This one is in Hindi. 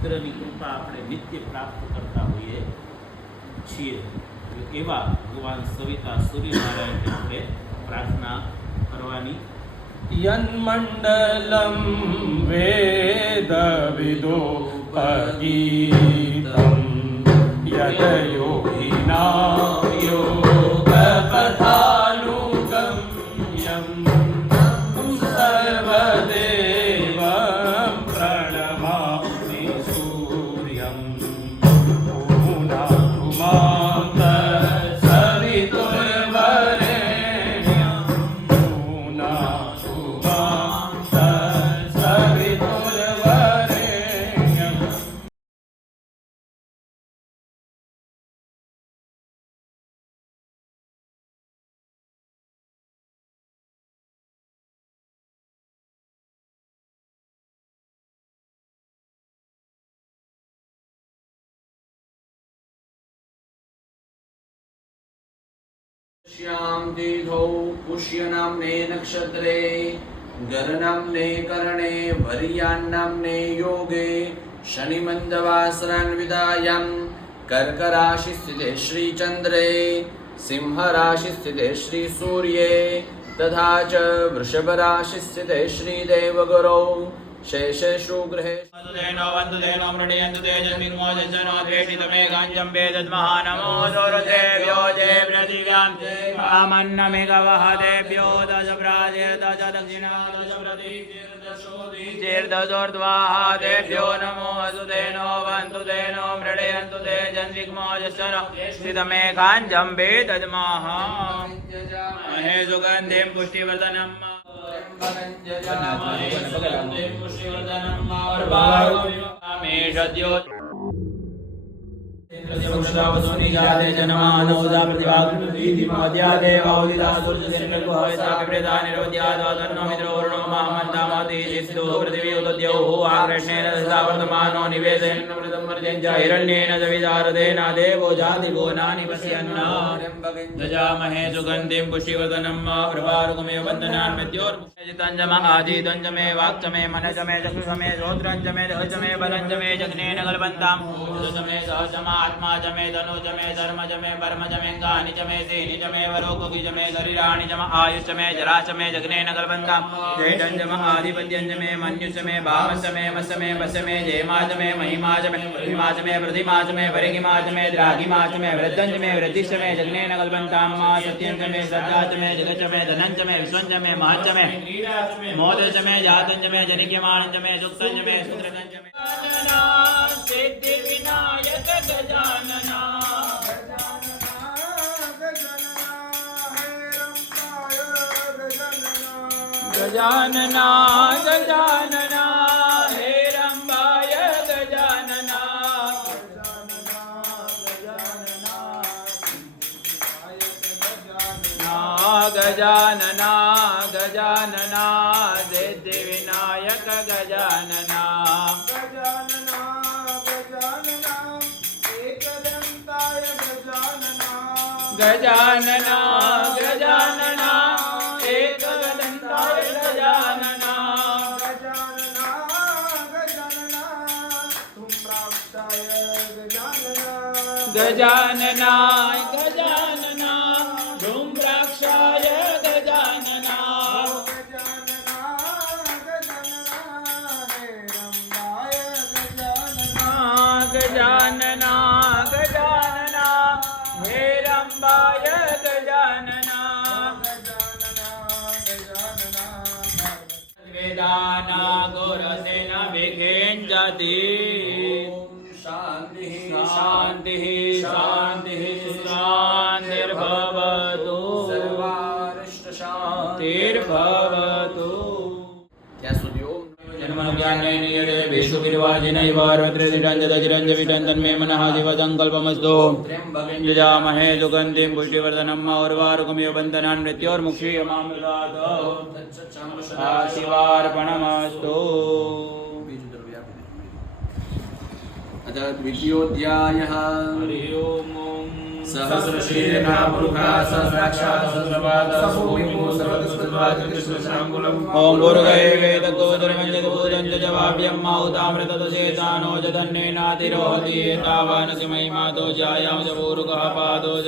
ઇન્દ્રની કૃપા આપણે નિત્ય પ્રાપ્ત કરતા હોઈએ છીએ. એવા ભગવાન સવિતા સૂર્યનારાયણને આપણે પ્રાર્થના કરવાની. યન્મંડલમ વેદવિદો પગીતમ યદ યોગિના યોગપથાનુગમ્યમ સર્વદેવં પ્ರಣમામિ સૂર્યં પૂર્ણાતુ માં તત્સવિતુર્વરેણ્યં પૂર્ણાતુ માં તત્સવિતુર્વરેણ્યં. श्याम तीर्थो पुष्यनाम्ने नक्षत्रे गरनाम्ने करणे वर्यान्नाम्ने योगे शनिमन्दवासरान्वितायां कर्कराशिस्थिते श्रीचन्द्रे सिंहराशिस्थिते श्रीसूर्ये तथा च वृषभराशिस्थिते श्रीदेवगुरौ शेषे शुग्रहे देनो वन्तु देनो मृडयन्तु तेजस्विन्मो जनो द्वेषितमे गाञ्जं वेदद्महा नमो दोरदेभ्यो जय प्रतिगान् आमन्नमेकवः देभ्यो दशप्राजेर्दश दक्षिणा दश प्रतीर्दशोर्ध्वाः देभ्यो नमो वसुदेनो वन्तु देनो मृडयन्तु तेजस्विन्मो जनो स्थितमे गाञ्जं वेदद्महा महे सुगन्धिं पुष्टिवर्धनम् दजामहे सुगन्धिं पुष्टिवर्धनं प्रभारुकमेव वन्दनान् मृत्योर्मुखजितञ्जम आदितञ्जमे वाक्चमे मनजमे चक्षुषमे श्रोत्रञ्जमे दहजमे बलञ्जमे जग्नेन कल्पन्तां सुजमे सहजमा आत्माजमे तनुजमे धर्मजमे परमजमे गानिजमे सेनिजमे वरोगुगिजमे गरिराणिजम आयुष्यमे जराचमे जग्नेन कल्पन्तां जयजञ्जम आदिपत्यञ्जमे मन्युषमे भावसमे मसमे वसमे जयमाजमे महिमाजमे हिमाजमे प्रतिमाजमे वरिगिमाजमे द्रागिमाजमे वृद्धञ्जमे वृद्धिशमे जग्नेन कल्पन्तां सत्यञ्जमे सद्याचमे जगचमे धनञ्जमे विश्वञ्जमे महञ्जमे मोदजमे जातञ्जमे जनिक्यमाणञ्जमे सुक्तञ्जमे सूत्रकञ्जमे सिद्धिविनायक गजानना गजानना गजानना हे रंबाय गजानना गजानना गजानना सिद्धिविनायक गजानना गजानना गजानना एकदन्ताय गजानना गजानना गजानना एकदन्ताय गजानना गजानना गजानना धूम्राक्षाय गजानना गजानना गजानना धूम्राक्षाय गजानना गजानना गजानना हे रंबाय गजानना गजानना गजानना वेदाना गुरसेन विघेञ्जति शान्तिः शान्तिः शान्तिः शान्तिर्भवतु सर्वारिष्टशान्तिर्भवतु. ત્યાં સુધી ઓમ जन्मनुज्ञानेन विशुकिर्वाजिनैवार्वत्रिदण्डदगिरञ्जविटन्तन्मे मनः शिवसङ्कल्पमस्तु यजामहे सुगन्धिं पुष्टिवर्धनम् और्वारुकमिव बन्धनान् मृत्योर्मुक्षीयमामृतात् शिवार्पणमस्तु. अथ द्वितीयोऽध्यायः. हरि ओम्. सहस्रशीर्षा पुरुषा सहस्राक्षा सहस्रपादा भूमिमो सर्वदुष्टद्वादकृष्णशाङ्कुलम्. ओम गुरुगये वेदको धर्मञ्जत पूजञ्च जवा काव्यं माहुतामृतदशेतानो जदन्नेनातिरोहति एतावानसि महिमातो जायां च पूरुकः पादो च